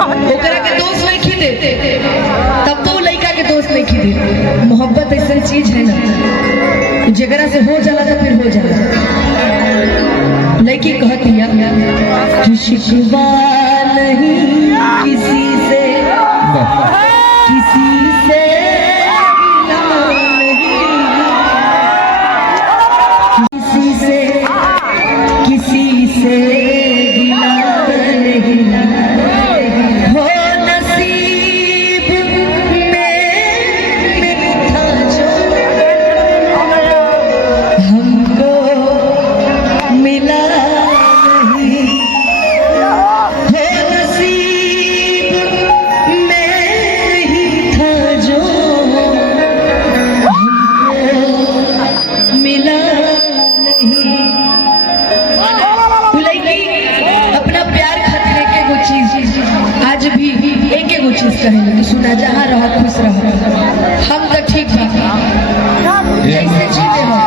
ओकरा के दोस्त नहीं खीदे तब तो लड़का के दोस्त नहीं खीदे। मोहब्बत ऐसा चीज है ना जगरा से हो जाला तो फिर हो जाला। लड़की कहती है कि शिकवा नहीं किसी से कहेंगे कि सुना जहाँ रहो खुश रहो। हम तो ठीक जैसे जीते हो।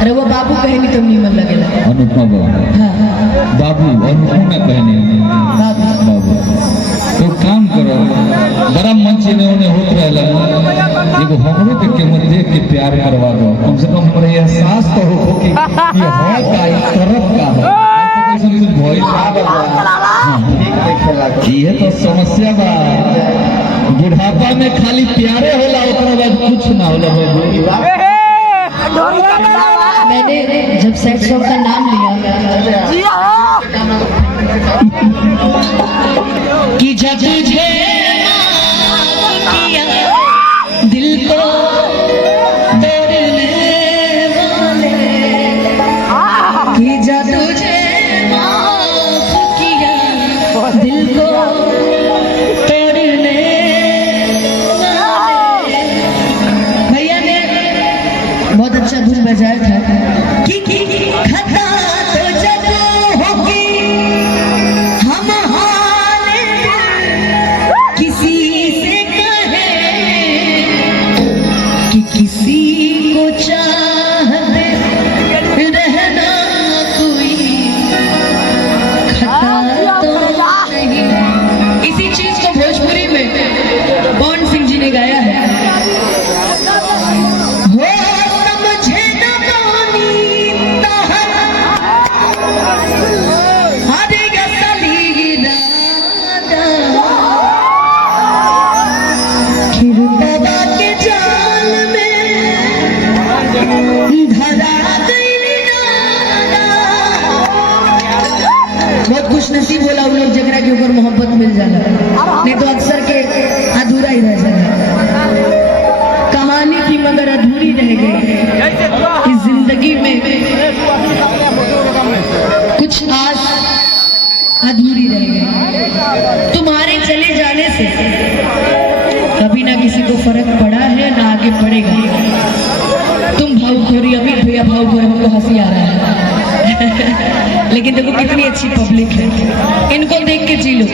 अरे वो बाबू कहनी तो नहीं मन लगेगा। अनुपमा बाबू अनुपमा कहनी बाबू तो काम करो बड़ा मन से उन्हें होत रहला एगो हमरो के केवल देख के प्यार करवा दो। कम से कम हमरा एहसास तो हो कि ये है का इस तरफ का है ये तो समस्या बा। बुढ़ापा में खाली प्यारे होला ओकरा बाद कुछ ना होला। मैंने जब सेक्स शॉप का नाम लिया कि जब तुझे दिल को तोड़ने वाले कि जब तुझे दिल को तोड़ने भैया ने बहुत अच्छा धुन बजाया था कि खता तो जब होगी हम हाले किसी से कहे कि किसी को चाहते रहना कोई खता तो इसी चीज को भोजपुरी में पवन सिंह जी ने गाया है। हो समझे न पानी हरे गसली दादा खिरतवा के जाल में धरा गई दादा। बहुत खुश नसीब होला उन लोग जगरा के ऊपर मोहब्बत मिल जाला, नहीं तो अक्सर के अधूरा ही रह जाला। कहानी थी मगर अधूरी रह गई इस जिंदगी में, कुछ आस अधूरी रह गई। तुम्हारे चले जाने से कभी ना किसी को फर्क पड़ा है ना आगे पड़ेगा। तुम भावखोरी अभी भैया भावखोरी हमको हंसी आ रहा है लेकिन देखो कितनी अच्छी पब्लिक है, इनको देख के जी लो।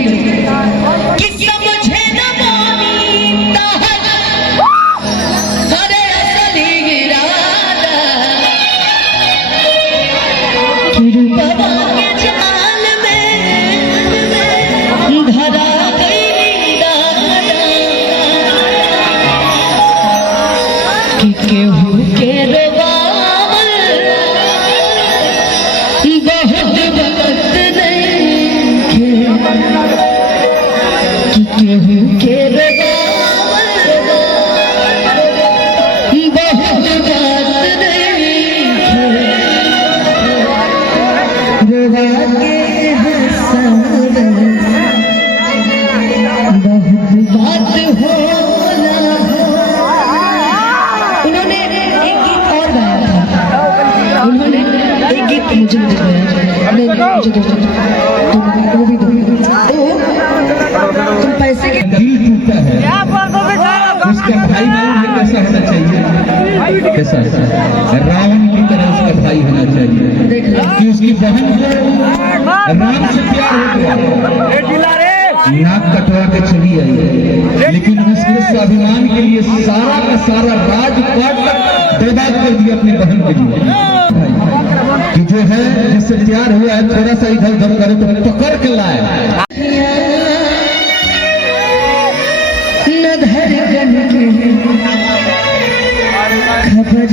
तुम पैसे के दिल टूटा है उसका भाई कैसा होना चाहिए, कैसा रावण की तरह उसका भाई होना चाहिए कि उसकी बहन को राम से प्यार हो गया, नाक कटवा के चली आई, लेकिन उसके स्वाभिमान के लिए सारा का सारा राज काट बर्बाद कर दिया अपनी बहन के लिए। कि जो है जिससे प्यार हुआ है थोड़ा सा इधर उधर करे तो पकड़ के लाए। न धड़कन के खबर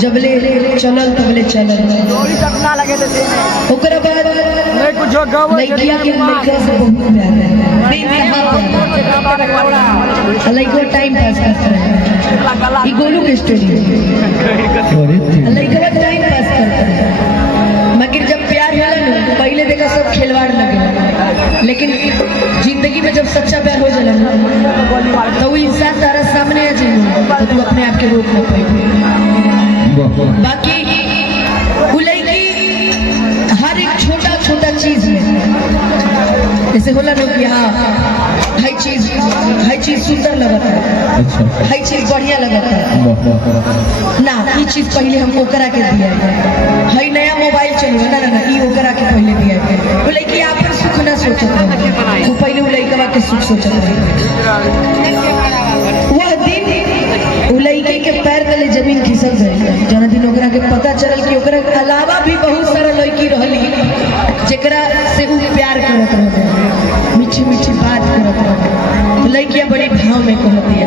जबले चलल तबले चलल ओकरा बाद लड़किया के लड़का से बहुत प्यार है लड़को टाइम पास करता है ई गोलू के स्टोरी लड़का टाइम पास करता है मगर जब प्यार होला ना तो पहले देखा सब खिलवाड़ लगे लेकिन जिंदगी में जब सच्चा प्यार हो जाला ना तो वो इंसान तारा सामने आ जाए तो तू अपने आप के रोक ना पाए। बाकी हर एक छोटा छोटा चीज में जैसे होला ना कि हाँ हर चीज सुंदर लगता है हर चीज बढ़िया लगता है ना ये चीज पहले हम ओकरा के दिया है नया मोबाइल चलो ना ना ये ओकरा के पहले दिया है वो लड़की आपन सुख ना सोचत है वो पहले वो लड़का के सुख सोचत है वह दिन वो लड़के के पैर तले जमीन खिसक गई जना दिन ओकरा के पता चलल कि ओकरा के अलावा भी बहुत सारा लड़की रहली जेकरा से वो प्यार करत रहे मीठी मीठी बात करत रहे लड़कियां बड़ी भाव में कहती है।